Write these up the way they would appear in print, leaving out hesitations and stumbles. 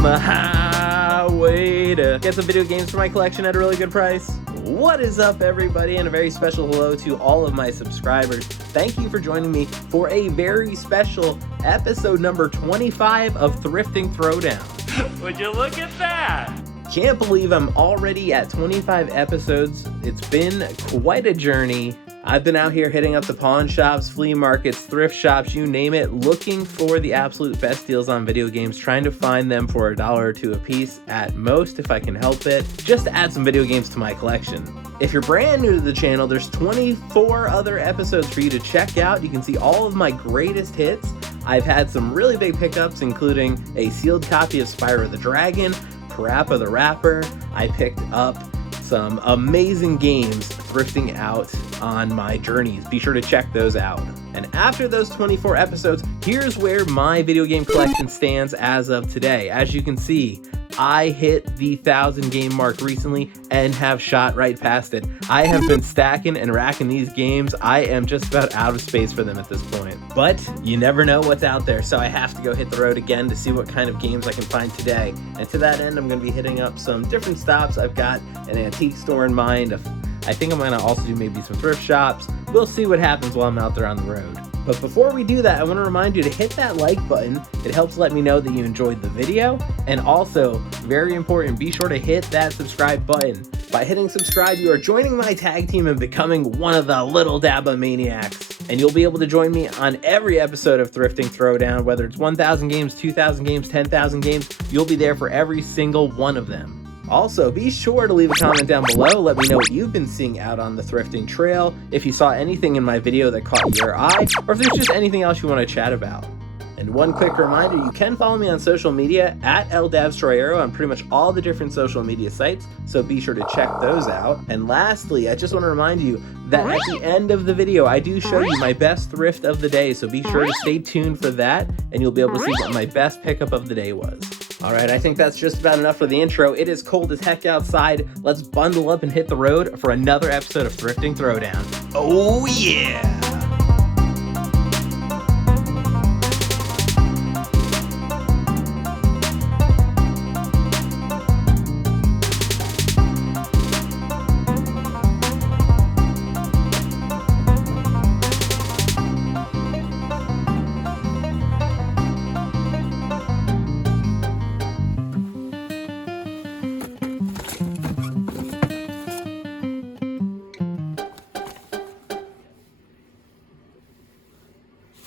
on the highway to get some video games for my collection at a really good price. What is up, everybody, and a very special hello to all of my subscribers. Thank you for joining me for a very special episode number 25 of Thrifting Throwdown. Would you look at that? Can't believe I'm already at 25 episodes. It's been quite a journey. I've been out here hitting up the pawn shops, flea markets, thrift shops, you name it, looking for the absolute best deals on video games, trying to find them for $1 or $2 a piece at most if I can help it, just to add some video games to my collection. If you're brand new to the channel, there's 24 other episodes for you to check out. You can see all of my greatest hits. I've had some really big pickups, including a sealed copy of Spyro the Dragon, Parappa the Rapper. I picked up some amazing games thrifting out on my journeys. Be sure to check those out. And after those 24 episodes, here's where my video game collection stands as of today. As you can see, I hit the 1,000 game mark recently and have shot right past it. I have been stacking and racking these games. I am just about out of space for them at this point. But you never know what's out there, so I have to go hit the road again to see what kind of games I can find today. And to that end, I'm going to be hitting up some different stops. I've got an antique store in mind. I think I'm going to also do maybe some thrift shops. We'll see what happens while I'm out there on the road. But before we do that, I want to remind you to hit that like button. It helps let me know that you enjoyed the video. And also, very important, be sure to hit that subscribe button. By hitting subscribe, you are joining my tag team and becoming one of the little Dabamaniacs. And you'll be able to join me on every episode of Thrifting Throwdown, whether it's 1,000 games, 2,000 games, 10,000 games, you'll be there for every single one of them. Also, be sure to leave a comment down below. Let me know what you've been seeing out on the thrifting trail, if you saw anything in my video that caught your eye, or if there's just anything else you want to chat about. And one quick reminder, you can follow me on social media at Dabstroyero on pretty much all the different social media sites, so be sure to check those out. And lastly, I just want to remind you that at the end of the video, I do show you my best thrift of the day, so be sure to stay tuned for that, and you'll be able to see what my best pickup of the day was. All right, I think that's just about enough for the intro. It is cold as heck outside. Let's bundle up and hit the road for another episode of Thrifting Throwdown. Oh yeah!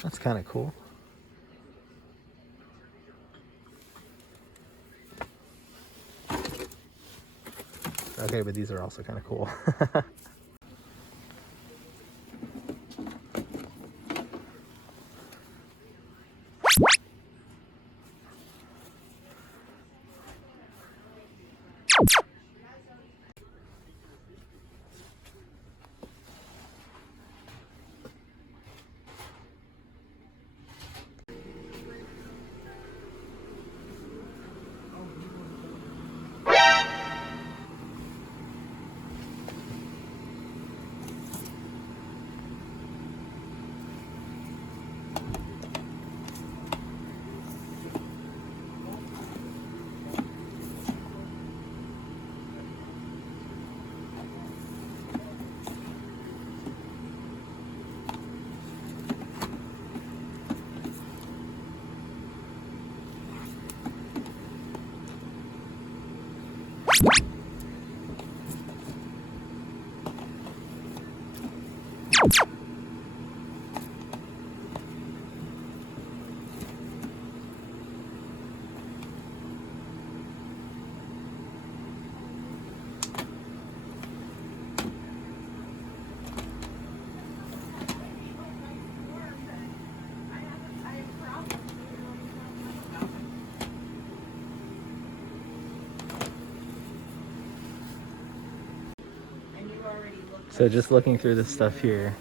That's kind of cool. Okay, but these are also kind of cool. So just looking through this stuff here,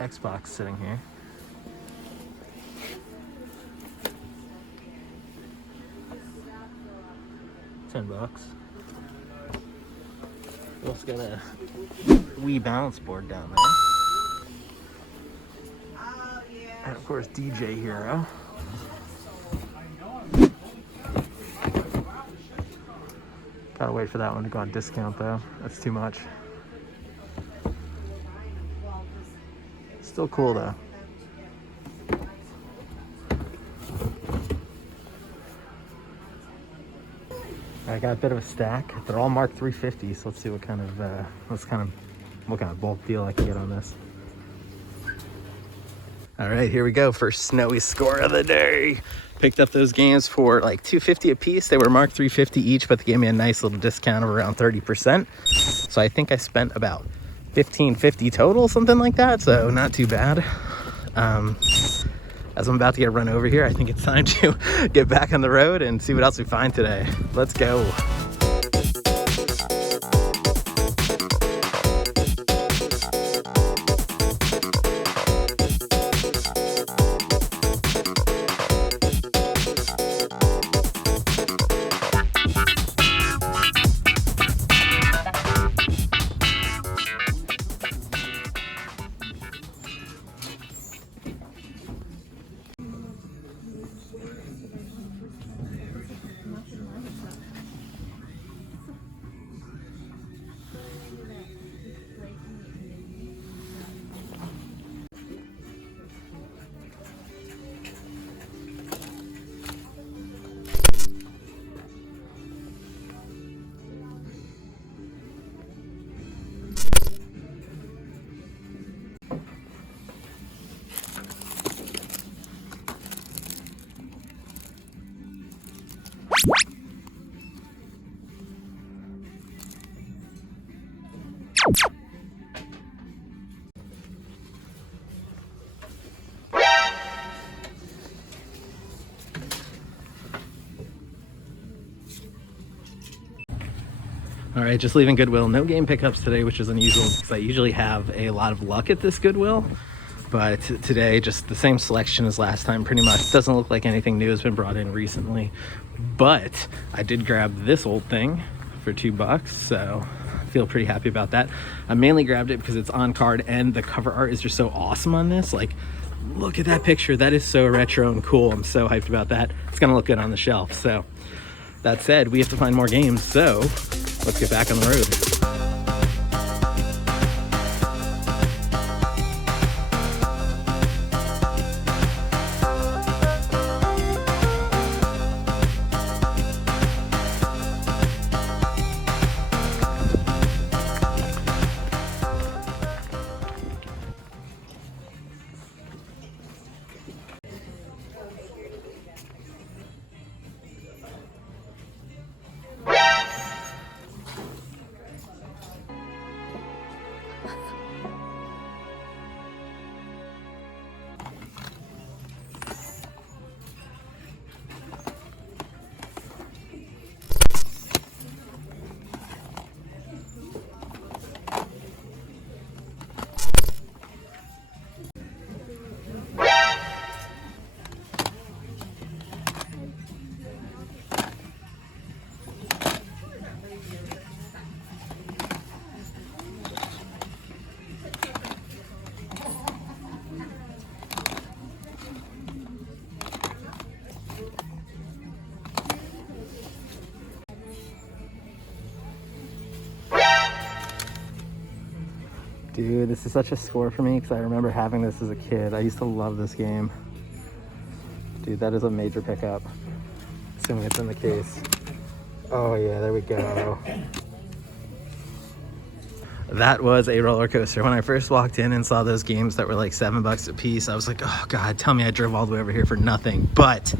Xbox sitting here. $10. We also got a Wii balance board down there. And of course DJ Hero. Gotta wait for that one to go on discount though. That's too much. Still cool though. I got a bit of a stack. They're all marked 350, so let's see what kind of bulk deal I can get on this. All right, here we go. First snowy score of the day. Picked up those games for like $2.50 a piece. They were marked $3.50 each, but they gave me a nice little discount of around 30%. So I think I spent about $15.50 total, something like that. So not too bad. As I'm about to get run over here, I think it's time to get back on the road and see what else we find today. Let's go. All right, just leaving Goodwill. No game pickups today, which is unusual because I usually have a lot of luck at this Goodwill. But today, just the same selection as last time, pretty much. Doesn't look like anything new has been brought in recently. But I did grab this old thing for $2, so I feel pretty happy about that. I mainly grabbed it because it's on card and the cover art is just so awesome on this. Like, look at that picture. That is so retro and cool. I'm so hyped about that. It's gonna look good on the shelf. So that said, we have to find more games. So let's get back on the road. Dude, this is such a score for me because I remember having this as a kid. I used to love this game. Dude, that is a major pickup. Assuming it's in the case. Oh yeah, there we go. That was a roller coaster. When I first walked in and saw those games that were like $7 a piece, I was like, oh God, tell me I drove all the way over here for nothing. But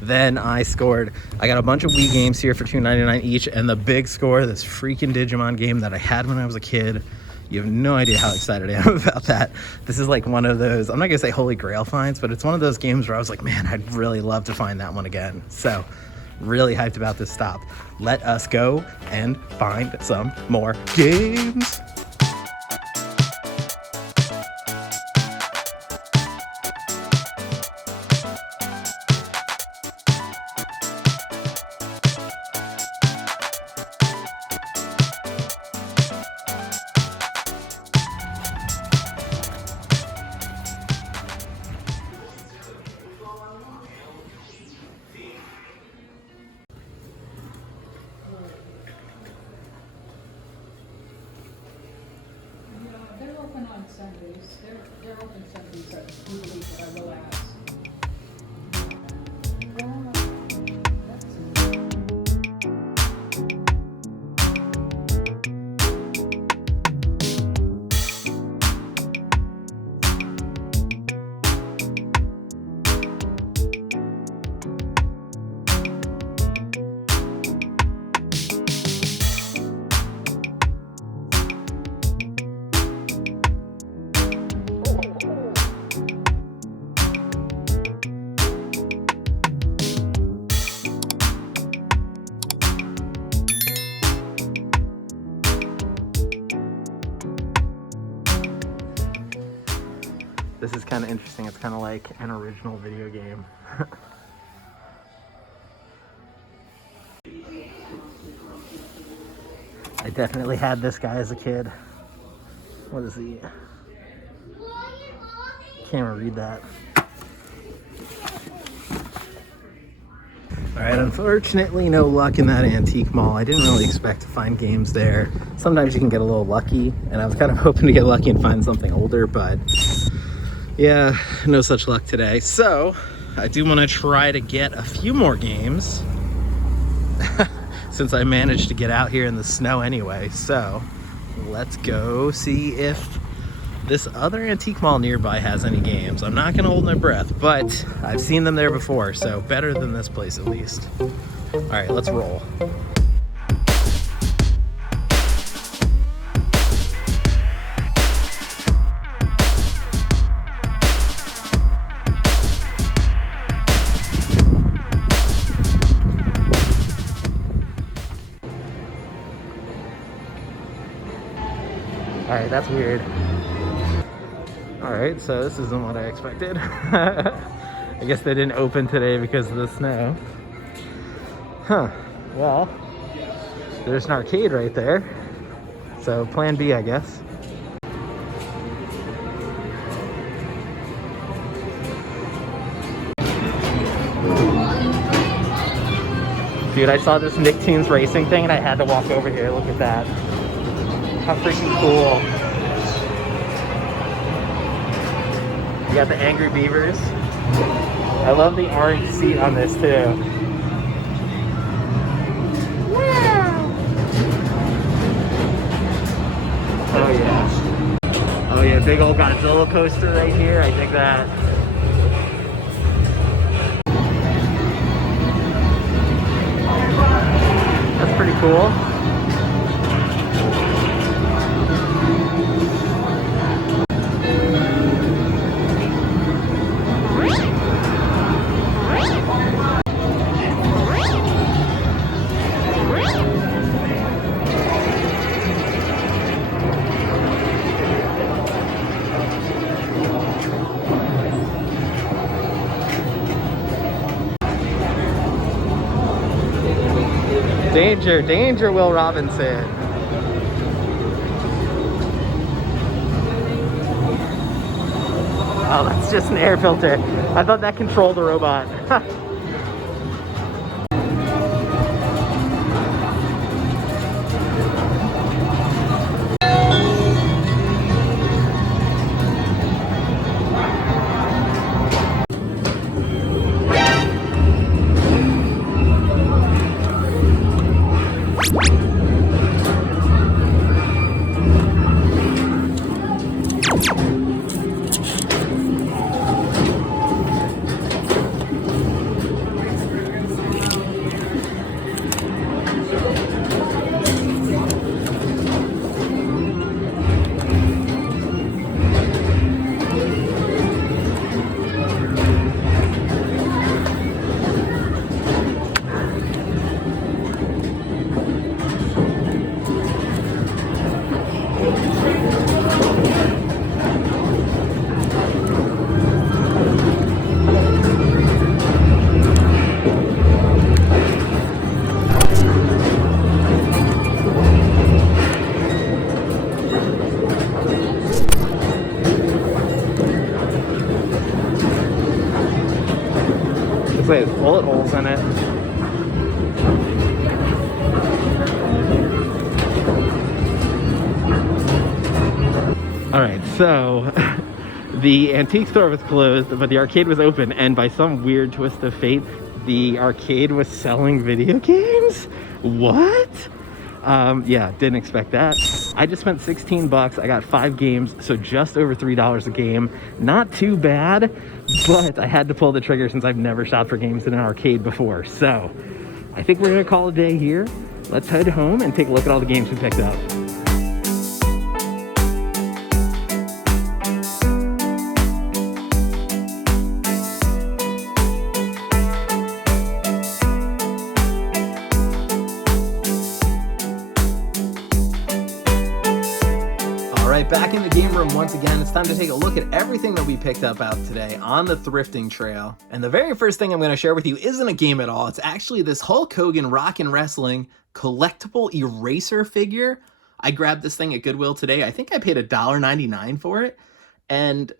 then I scored. I got a bunch of Wii games here for $2.99 each, and the big score, this freaking Digimon game that I had when I was a kid. You have no idea how excited I am about that. This is like one of those, I'm not gonna say holy grail finds, but it's one of those games where I was like, man, I'd really love to find that one again. So really hyped about this stop. Let us go and find some more games. on Sundays. They're open Sundays, but we believe that our low hours. This is kind of interesting. It's kind of like an original video game. I definitely had this guy as a kid. What is he? Can't even read that. Alright, unfortunately no luck in that antique mall. I didn't really expect to find games there. Sometimes you can get a little lucky, and I was kind of hoping to get lucky and find something older, but yeah, no such luck today. So I do want to try to get a few more games since I managed to get out here in the snow anyway. So let's go see if this other antique mall nearby has any games. I'm not gonna hold my breath, but I've seen them there before, so better than this place at least. All right, let's roll. All right, that's weird. All right, so this isn't what I expected. I guess they didn't open today because of the snow. Huh, well, there's an arcade right there. So plan B, I guess. Dude, I saw this Nicktoons racing thing and I had to walk over here. Look at that. How freaking cool. You got the Angry Beavers. I love the orange seat on this too. Wow. Oh yeah. Oh yeah, big old Godzilla coaster right here. I dig that. That's pretty cool. Danger, danger, Will Robinson. Oh, that's just an air filter. I thought that controlled the robot. Looks like there's bullet holes in it. Alright, So the antique store was closed, but the arcade was open, and by some weird twist of fate, the arcade was selling video games. What? Yeah, didn't expect that. I just spent 16 bucks. I got 5 games, so just over $3 a game. Not too bad, but I had to pull the trigger since I've never shopped for games in an arcade before. So I think we're gonna call it a day here. Let's head home and take a look at all the games we picked up. Back in the game room once again. It's time to take a look at everything that we picked up out today on the thrifting trail. And the very first thing I'm going to share with you isn't a game at all. It's actually this Hulk Hogan Rock and Wrestling collectible eraser figure. I grabbed this thing at Goodwill today. I think I paid $1.99 for it. And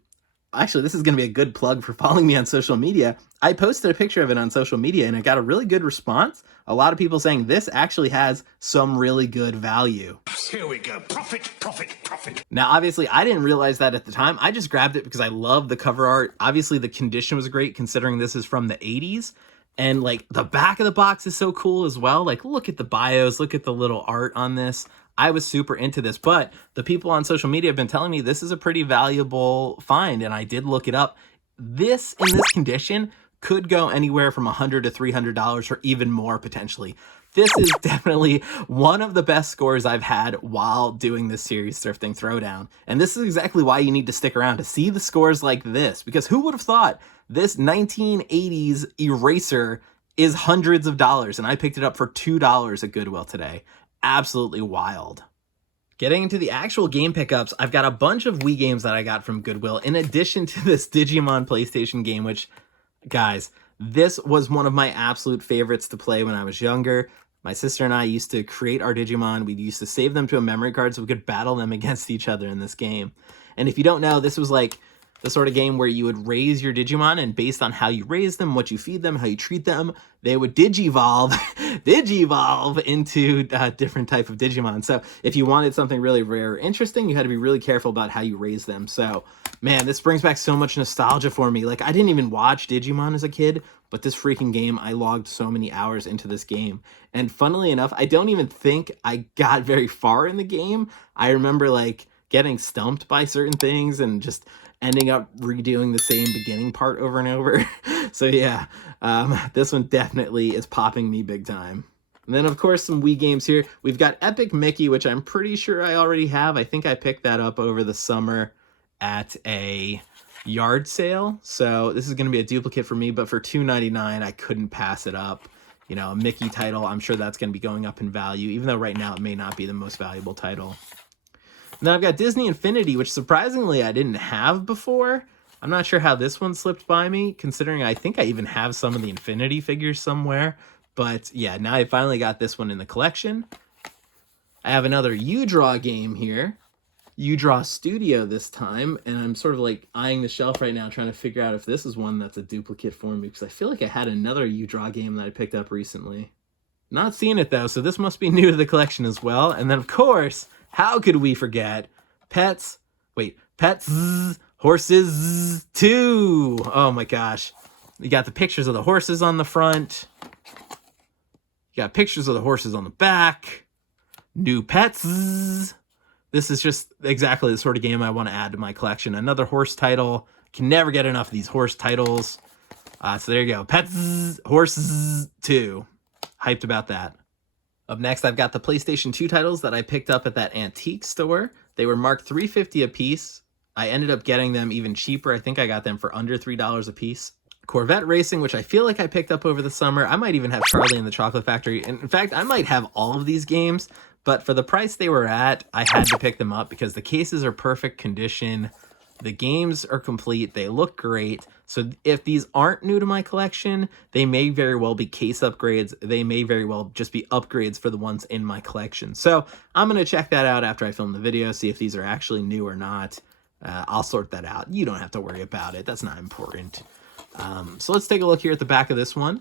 actually, this is going to be a good plug for following me on social media. I posted a picture of it on social media and I got a really good response. A lot of people saying this actually has some really good value. Here we go. Profit, profit, profit. Now, obviously, I didn't realize that at the time. I just grabbed it because I love the cover art. Obviously, the condition was great considering this is from the 80s. And like the back of the box is so cool as well. Like, look at the bios, look at the little art on this. I was super into this, but the people on social media have been telling me this is a pretty valuable find, and I did look it up. This, in this condition, could go anywhere from $100 to $300 or even more potentially. This is definitely one of the best scores I've had while doing this series, Thrifting Throwdown. And this is exactly why you need to stick around to see the scores like this, because who would have thought this 1980s eraser is hundreds of dollars, and I picked it up for $2 at Goodwill today. Absolutely wild. Getting into the actual game pickups, I've got a bunch of Wii games that I got from Goodwill, in addition to this Digimon PlayStation game, which, guys, this was one of my absolute favorites to play when I was younger. My sister and I used to create our Digimon. We used to save them to a memory card so we could battle them against each other in this game. And if you don't know, this was like the sort of game where you would raise your Digimon, and based on how you raise them, what you feed them, how you treat them, they would digivolve into different type of Digimon. So if you wanted something really rare or interesting, you had to be really careful about how you raise them. So man, this brings back so much nostalgia for me. Like, I didn't even watch Digimon as a kid, but this freaking game, I logged so many hours into this game. And funnily enough, I don't even think I got very far in the game. I remember like getting stumped by certain things and just ending up redoing the same beginning part over and over. So yeah, this one definitely is popping me big time. And then of course some Wii games here. We've got Epic Mickey, which I'm pretty sure I already have. I think I picked that up over the summer at a yard sale. So this is going to be a duplicate for me, but for $2.99, I couldn't pass it up. You know, a Mickey title, I'm sure that's going to be going up in value, even though right now it may not be the most valuable title. And then I've got Disney Infinity, which surprisingly I didn't have before. I'm not sure how this one slipped by me, considering I think I even have some of the Infinity figures somewhere. But yeah, now I finally got this one in the collection. I have another U-Draw game here. U-Draw Studio this time, and I'm sort of like eyeing the shelf right now trying to figure out if this is one that's a duplicate for me, because I feel like I had another U-Draw game that I picked up recently. Not seeing it though, so this must be new to the collection as well. And then of course, how could we forget Pets Horses 2? Oh my gosh. You got the pictures of the horses on the front. You got pictures of the horses on the back. New pets. This is just exactly the sort of game I want to add to my collection. Another horse title. Can never get enough of these horse titles. So there you go. Pets Horses 2. Hyped about that. Up next, I've got the PlayStation 2 titles that I picked up at that antique store. They were marked $3.50 a piece. I ended up getting them even cheaper. I think I got them for under $3 a piece. Corvette Racing, which I feel like I picked up over the summer. I might even have Charlie and the Chocolate Factory. And in fact, I might have all of these games. But for the price they were at, I had to pick them up because the cases are perfect condition. The games are complete. They look great. So if these aren't new to my collection, they may very well be case upgrades. They may very well just be upgrades for the ones in my collection. So I'm going to check that out after I film the video, see if these are actually new or not. I'll sort that out. You don't have to worry about it. That's not important. So let's take a look here at the back of this one.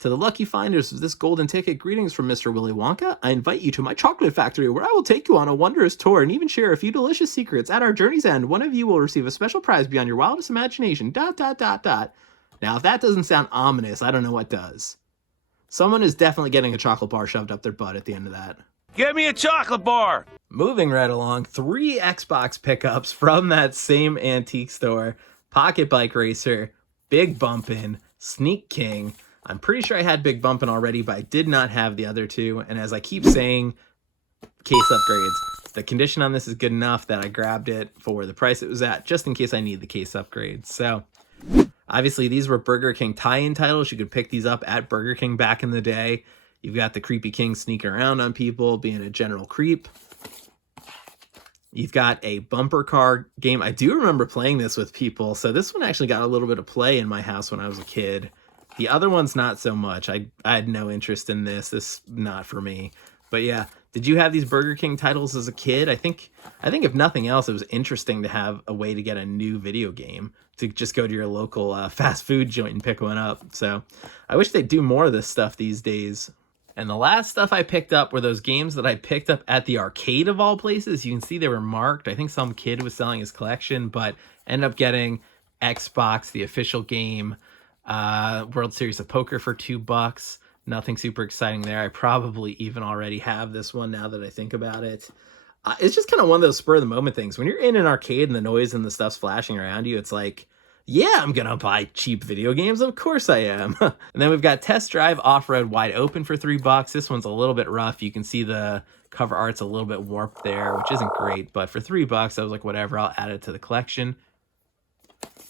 To the lucky finders of this golden ticket, greetings from Mr. Willy Wonka. I invite you to my chocolate factory where I will take you on a wondrous tour and even share a few delicious secrets. At our journey's end, one of you will receive a special prize beyond your wildest imagination. ... Now, if that doesn't sound ominous, I don't know what does. Someone is definitely getting a chocolate bar shoved up their butt at the end of that. Get me a chocolate bar! Moving right along, 3 Xbox pickups from that same antique store. Pocket Bike Racer, Big Bumpin', Sneak King. I'm pretty sure I had Big Bumpin' already, but I did not have the other two. And as I keep saying, case upgrades. The condition on this is good enough that I grabbed it for the price it was at, just in case I need the case upgrades. So, obviously, these were Burger King tie-in titles. You could pick these up at Burger King back in the day. You've got the Creepy King sneaking around on people, being a general creep. You've got a bumper car game. I do remember playing this with people, so this one actually got a little bit of play in my house when I was a kid. The other one's not so much. I had no interest in this. This not for me. But yeah, did you have these Burger King titles as a kid? I think if nothing else, it was interesting to have a way to get a new video game, to just go to your local fast food joint and pick one up. So I wish they'd do more of this stuff these days. And the last stuff I picked up were those games that I picked up at the arcade of all places. You can see they were marked. I think some kid was selling his collection, but ended up getting Xbox, the official game, World Series of Poker for $2. Nothing super exciting there. I probably even already have this one now that I think about it. It's just kind of one of those spur of the moment things. When you're in an arcade and the noise and the stuff's flashing around you, it's like, yeah, I'm going to buy cheap video games. Of course I am. And then we've got Test Drive Off-Road Wide Open for $3. This one's a little bit rough. You can see the cover art's a little bit warped there, which isn't great. But for $3, I was like, whatever, I'll add it to the collection.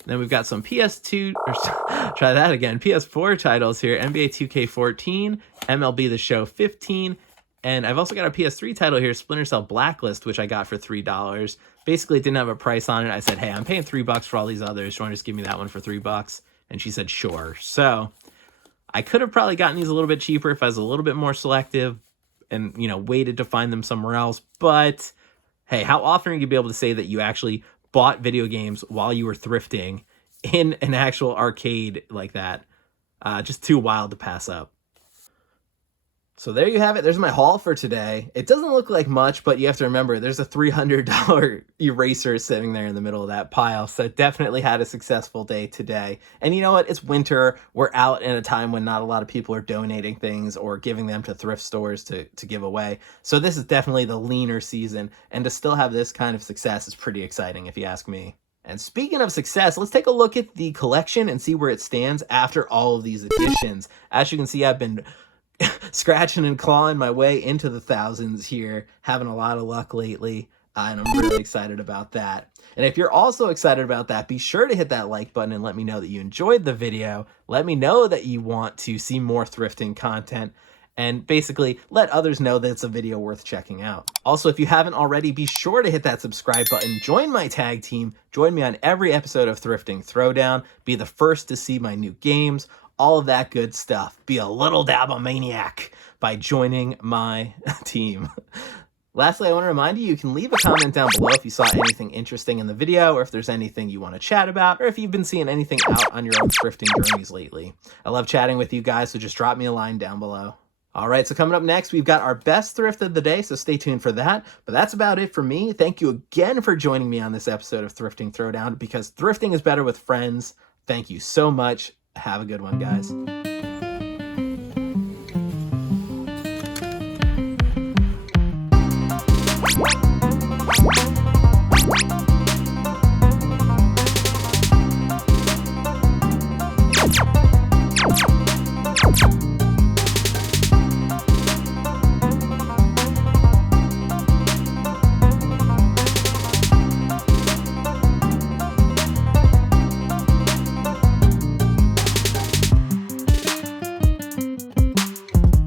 Then we've got some PS2, or try that again, PS4 titles here. NBA 2K14, MLB The Show 15, and I've also got a PS3 title here, Splinter Cell Blacklist, which I got for $3. Basically, it didn't have a price on it. I said, hey, I'm paying $3 for all these others. Do you want to just give me that one for $3? And she said, sure. So I could have probably gotten these a little bit cheaper if I was a little bit more selective and, you know, waited to find them somewhere else. But hey, how often are you going to be able to say that you actually bought video games while you were thrifting in an actual arcade like that? Just too wild to pass up. So there you have it. There's my haul for today. It doesn't look like much, but you have to remember there's a $300 eraser sitting there in the middle of that pile. So definitely had a successful day today. And you know what? It's winter. We're out in a time when not a lot of people are donating things or giving them to thrift stores to give away. So this is definitely the leaner season. And to still have this kind of success is pretty exciting, if you ask me. And speaking of success, let's take a look at the collection and see where it stands after all of these additions. As you can see, I've been scratching and clawing my way into the thousands here, having a lot of luck lately, and I'm really excited about that. And if you're also excited about that, be sure to hit that like button and let me know that you enjoyed the video. Let me know that you want to see more thrifting content, and basically let others know that it's a video worth checking out. Also, if you haven't already, be sure to hit that subscribe button, join my tag team, join me on every episode of Thrifting Throwdown, be the first to see my new games, all of that good stuff. Be a little Dabamaniac by joining my team. Lastly, I want to remind you, you can leave a comment down below if you saw anything interesting in the video, or if there's anything you want to chat about, or if you've been seeing anything out on your own thrifting journeys lately. I love chatting with you guys, so just drop me a line down below. All right, so coming up next, we've got our best thrift of the day, so stay tuned for that. But that's about it for me. Thank you again for joining me on this episode of Thrifting Throwdown, because thrifting is better with friends. Thank you so much. Have a good one, guys.